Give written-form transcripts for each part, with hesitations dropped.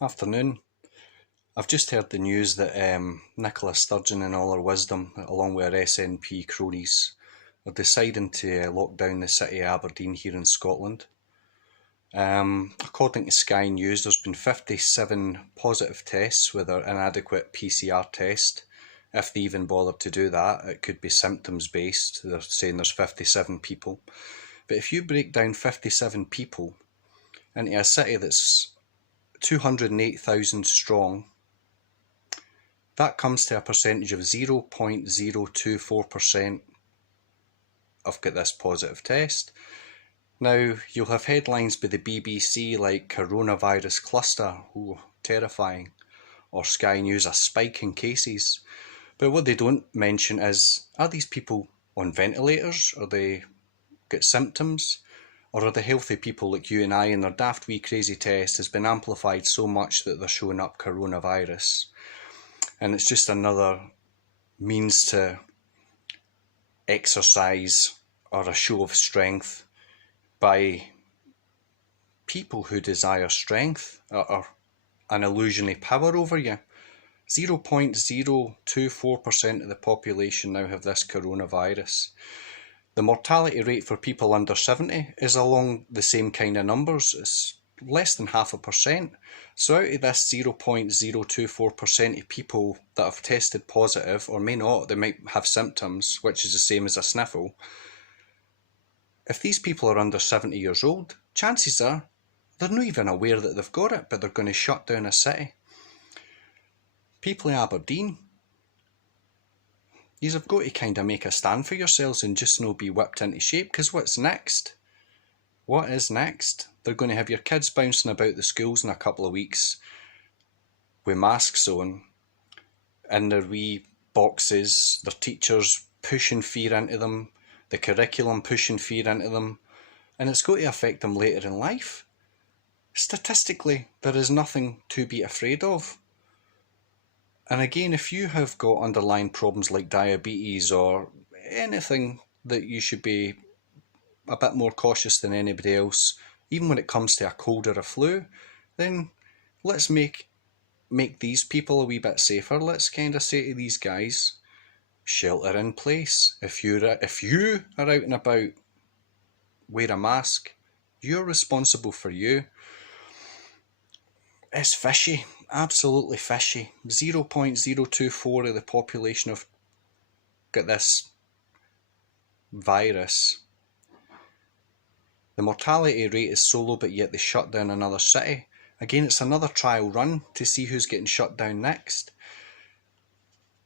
Afternoon. I've just heard the news that Nicola Sturgeon, in all her wisdom, along with her SNP cronies, are deciding to lock down the city of Aberdeen here in Scotland. According to Sky News, there's been 57 positive tests with an inadequate PCR test. If they even bothered to do that, it could be symptoms based. They're saying there's 57 people. But if you break down 57 people into a city that's 208,000 strong, that comes to a percentage of 0.024% have got this positive test. Now, you'll have headlines by the BBC like coronavirus cluster, ooh, terrifying, or Sky News, a spike in cases. But what they don't mention is, are these people on ventilators? Are they got symptoms? Or are the healthy people like you and I, and their daft wee crazy test has been amplified so much that they're showing up coronavirus? And it's just another means to exercise or a show of strength by people who desire strength or an illusion of power over you. 0.024% of the population now have this coronavirus. The mortality rate for people under 70 is along the same kind of numbers. It's less than 0.5%. So out of this 0.024% of people that have tested positive, or may not, they might have symptoms, which is the same as a sniffle. If these people are under 70 years old, chances are they're not even aware that they've got it, but they're going to shut down a city. People in Aberdeen, you've got to kind of make a stand for yourselves and just not be whipped into shape, because what's next? What is next? They're going to have your kids bouncing about the schools in a couple of weeks with masks on, in their wee boxes, their teachers pushing fear into them, the curriculum pushing fear into them, and it's going to affect them later in life. Statistically, there is nothing to be afraid of. And again, if you have got underlying problems like diabetes or anything that you should be a bit more cautious than anybody else, even when it comes to a cold or a flu, then let's make these people a wee bit safer. Let's kind of say to these guys, shelter in place. If you are out and about, wear a mask. You're responsible for you. It's fishy, absolutely fishy. 0.024 of the population have got this virus. The mortality rate is so low, but yet they shut down another city. Again, it's another trial run to see who's getting shut down next.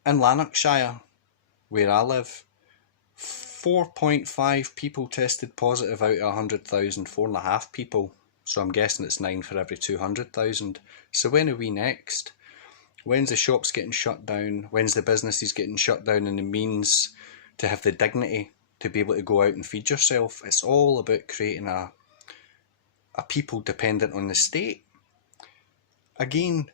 In Lanarkshire, where I live, 4.5 people tested positive out of 100,000, 4.5 people. So I'm guessing it's 9 for every 200,000. So when are we next? When's the shops getting shut down? When's the businesses getting shut down and the means to have the dignity to be able to go out and feed yourself? It's all about creating a people dependent on the state. Again,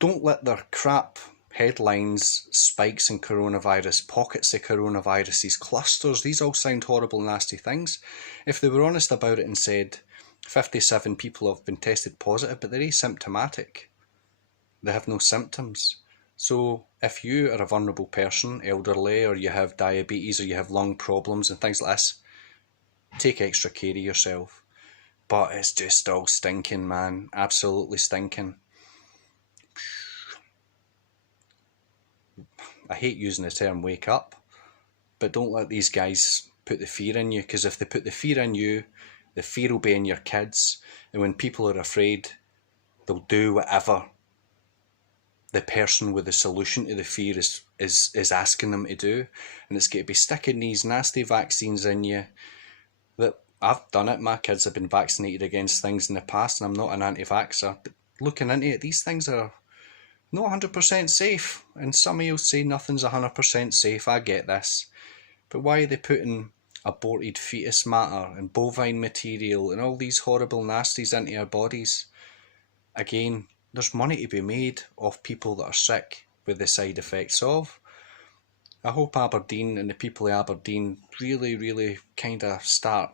don't let their crap headlines, spikes in coronavirus, pockets of coronaviruses, clusters, these all sound horrible, nasty things. If they were honest about it and said 57 people have been tested positive, but they're asymptomatic, they have no symptoms. So if you are a vulnerable person, elderly, or you have diabetes, or you have lung problems and things like this, take extra care of yourself. But it's just all stinking, man. Absolutely stinking. I hate using the term wake up, but don't let these guys put the fear in you, because if they put the fear in you, the fear will be in your kids, and when people are afraid, they'll do whatever the person with the solution to the fear is asking them to do. And it's going to be sticking these nasty vaccines in you. That I've done it, my kids have been vaccinated against things in the past, and I'm not an anti-vaxxer, but looking into it, these things are not 100% safe. And some of you say nothing's 100% safe, I get this. But why are they putting aborted fetus matter and bovine material and all these horrible nasties into our bodies? Again, there's money to be made off people that are sick with the side effects of. I hope Aberdeen and the people of Aberdeen really, really kind of start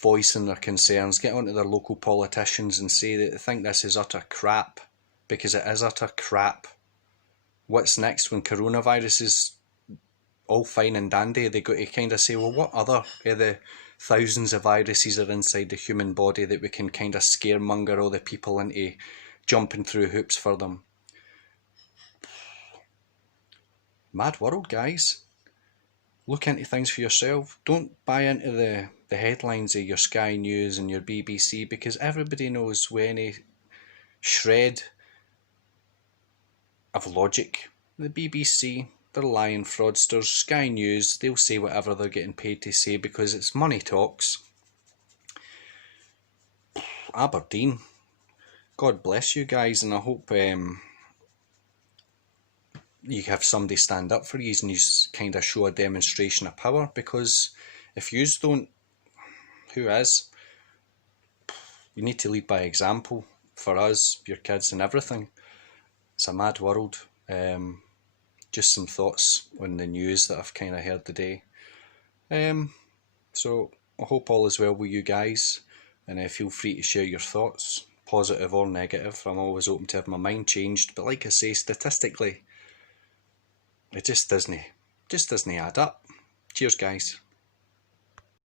voicing their concerns, get onto their local politicians and say that they think this is utter crap, because it is utter crap. What's next when coronavirus is all fine and dandy? They got to kind of say, well, what other of the thousands of viruses are inside the human body that we can kind of scaremonger all the people into jumping through hoops for them? Mad world, guys. Look into things for yourself. Don't buy into the headlines of your Sky News and your BBC, because everybody knows with any shred of logic, the BBC, they're lying fraudsters. Sky News, they'll say whatever they're getting paid to say because it's money talks. Aberdeen, God bless you guys, and I hope you have somebody stand up for you and you kind of show a demonstration of power, because if yous don't, who is? You need to lead by example for us, your kids and everything. It's a mad world. Just some thoughts on the news that I've kind of heard today. So I hope all is well with you guys, and feel free to share your thoughts, positive or negative. I'm always open to have my mind changed, but like I say, statistically, it just doesn't add up. Cheers, guys.